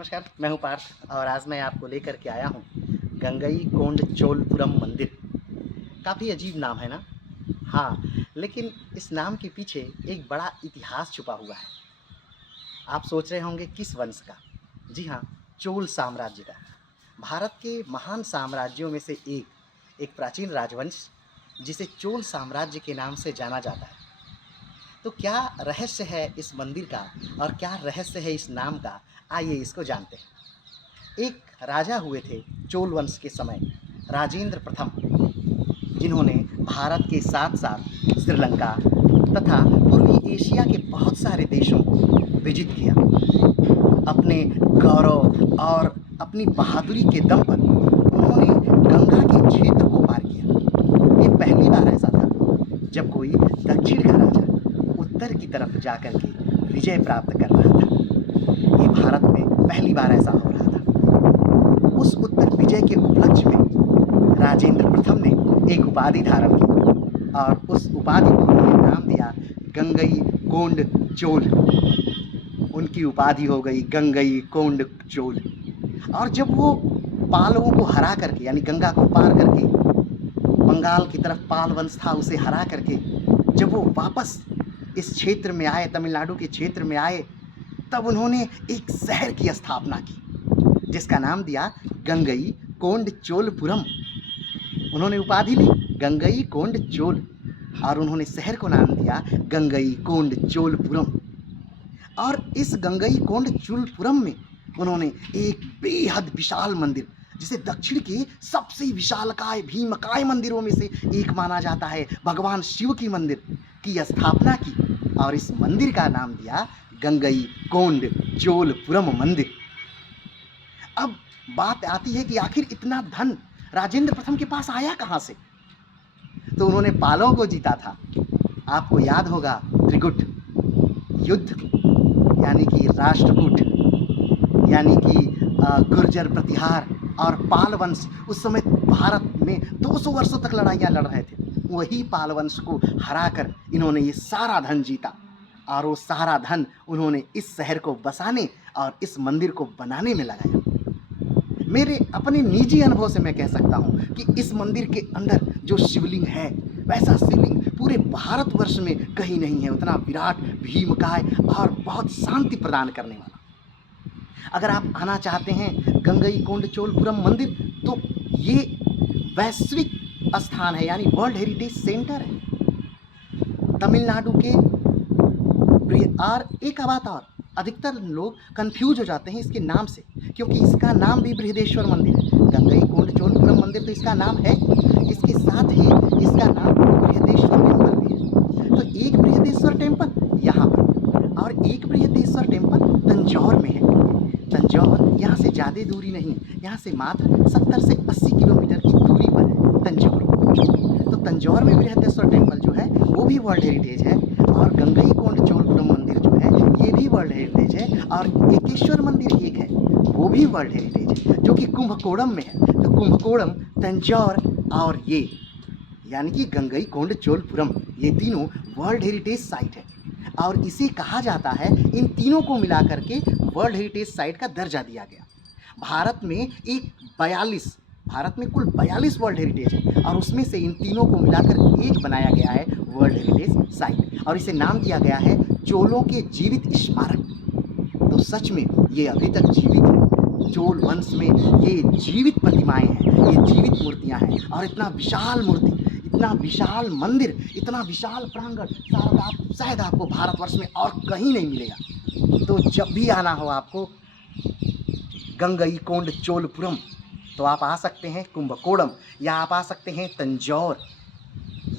नमस्कार, मैं हूँ पार्थ और आज मैं आपको लेकर के आया हूँ गंगईकोंड चोलपुरम मंदिर। काफ़ी अजीब नाम है ना? हाँ, लेकिन इस नाम के पीछे एक बड़ा इतिहास छुपा हुआ है। आप सोच रहे होंगे किस वंश का? जी हाँ, चोल साम्राज्य का। भारत के महान साम्राज्यों में से एक प्राचीन राजवंश जिसे चोल साम्राज्य के नाम से जाना जाता है। तो क्या रहस्य है इस मंदिर का और क्या रहस्य है इस नाम का, आइए इसको जानते हैं। एक राजा हुए थे चोल वंश के समय, राजेंद्र प्रथम, जिन्होंने भारत के साथ साथ श्रीलंका तथा पूर्वी एशिया के बहुत सारे देशों को विजित किया। अपने गौरव और अपनी बहादुरी के दम पर उन्होंने गंगा के क्षेत्र को पार किया। ये पहली बार ऐसा था जब कोई दक्षिण का राजा उत्तर की तरफ जाकर के विजय प्राप्त कर रहा था। ये भारत में पहली बार ऐसा हो रहा था। उस उत्तर विजय के उपलक्ष्य में राजेंद्र प्रथम ने एक उपाधि धारण की और उस उपाधि को उन्होंने नाम दिया गंगईकोंड चोल। उनकी उपाधि हो गई गंगईकोंड चोल। और जब वो पालों को हरा करके, यानी गंगा को पार करके, बंगाल की तरफ पाल वंश था उसे हरा करके जब वो वापस इस क्षेत्र में आए, तमिलनाडु के क्षेत्र में आए, तब उन्होंने एक शहर की स्थापना की जिसका नाम दिया गंगईकोंडचोलपुरम। उन्होंने उपाधि ली गंगईकोंडचोल और उन्होंने शहर को नाम दिया गंगईकोंडचोलपुरम। और इस गंगईकोंडचोलपुरम में उन्होंने एक बेहद विशाल मंदिर, जिसे दक्षिण के सबसे विशालकाय भीमकाय मंदिरों में से एक माना जाता है, भगवान शिव की मंदिर की स्थापना की और इस मंदिर का नाम दिया गंगईकोंडचोलपुरम मंदिर। अब बात आती है कि आखिर इतना धन राजेंद्र प्रथम के पास आया कहाँ से? तो उन्होंने पालों को जीता था। आपको याद होगा त्रिगुट युद्ध, यानी कि राष्ट्रकूट, यानी कि गुर्जर प्रतिहार और पाल वंश उस समय भारत में 200 वर्षों तक लड़ाइयाँ लड़ रहे थे। वही पाल वंश को हराकर इन्होंने ये सारा धन जीता और वो सारा धन उन्होंने इस शहर को बसाने और इस मंदिर को बनाने में लगाया। मेरे अपने निजी अनुभव से मैं कह सकता हूँ कि इस मंदिर के अंदर जो शिवलिंग है, वैसा शिवलिंग पूरे भारतवर्ष में कहीं नहीं है। उतना विराट, भीमकाय और बहुत शांति प्रदान करने वाला। अगर आप आना चाहते हैं गंगईकोंडचोलपुरम मंदिर, तो ये वैश्विक स्थान है, यानी वर्ल्ड हेरिटेज सेंटर है तमिलनाडु के। और एक बात और, अधिकतर लोग कंफ्यूज हो जाते हैं इसके नाम से, क्योंकि इसका नाम भी बृहदेश्वर मंदिर है। गंगईकोंडचोलपुरम मंदिर तो इसका नाम है, इसके साथ ही इसका नाम बृहदेश्वर टेम्पल भी है। तो एक बृहदेश्वर टेम्पल यहाँ पर और एक बृहदेश्वर टेम्पल तंजौर में है। तंजौर यहाँ से ज़्यादा दूरी नहीं, यहाँ से मात्र 70 से 80 किलोमीटर की दूरी पर है तंजौर। तो तंजौर में बृहदेश्वर टेम्पल जो है वो भी वर्ल्ड हेरिटेज है और गंगईकोंडचोलपुरम मंदिर जो है ये भी वर्ल्ड हेरिटेज है। और एकेश्वर मंदिर एक है, वो भी वर्ल्ड हेरिटेज है, जो कि कुंभकोणम में है। तो कुंभकोणम, तंजौर और ये, यानी कि गंगईकोंडचोलपुरम, ये तीनों वर्ल्ड हेरिटेज साइट है और इसे कहा जाता है, इन तीनों को मिला करके वर्ल्ड हेरिटेज साइट का दर्जा दिया गया। भारत में कुल 42 वर्ल्ड हेरिटेज है और उसमें से इन तीनों को मिलाकर एक बनाया गया है वर्ल्ड हेरिटेज साइट और इसे नाम दिया गया है चोलों के जीवित स्मारक। तो सच में ये अभी तक जीवित है। चोल वंश में ये जीवित प्रतिमाएं हैं, ये जीवित मूर्तियां हैं और इतना विशाल मूर्ति, इतना विशाल मंदिर, इतना विशाल प्रांगण शायद आपको भारतवर्ष में और कहीं नहीं मिलेगा। तो जब भी आना हो आपको गंगईकोंडचोलपुरम, तो आप आ सकते हैं कुंभकोणम, या आप आ सकते हैं तंजौर,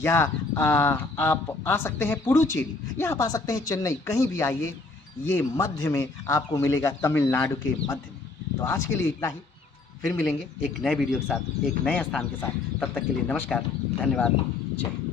या आप आ सकते हैं पुडुचेरी, या आप आ सकते हैं चेन्नई। कहीं भी आइए, ये मध्य में आपको मिलेगा, तमिलनाडु के मध्य में। तो आज के लिए इतना ही, फिर मिलेंगे एक नए वीडियो के साथ, एक नए स्थान के साथ। तब तक के लिए नमस्कार, धन्यवाद, जय हिंद।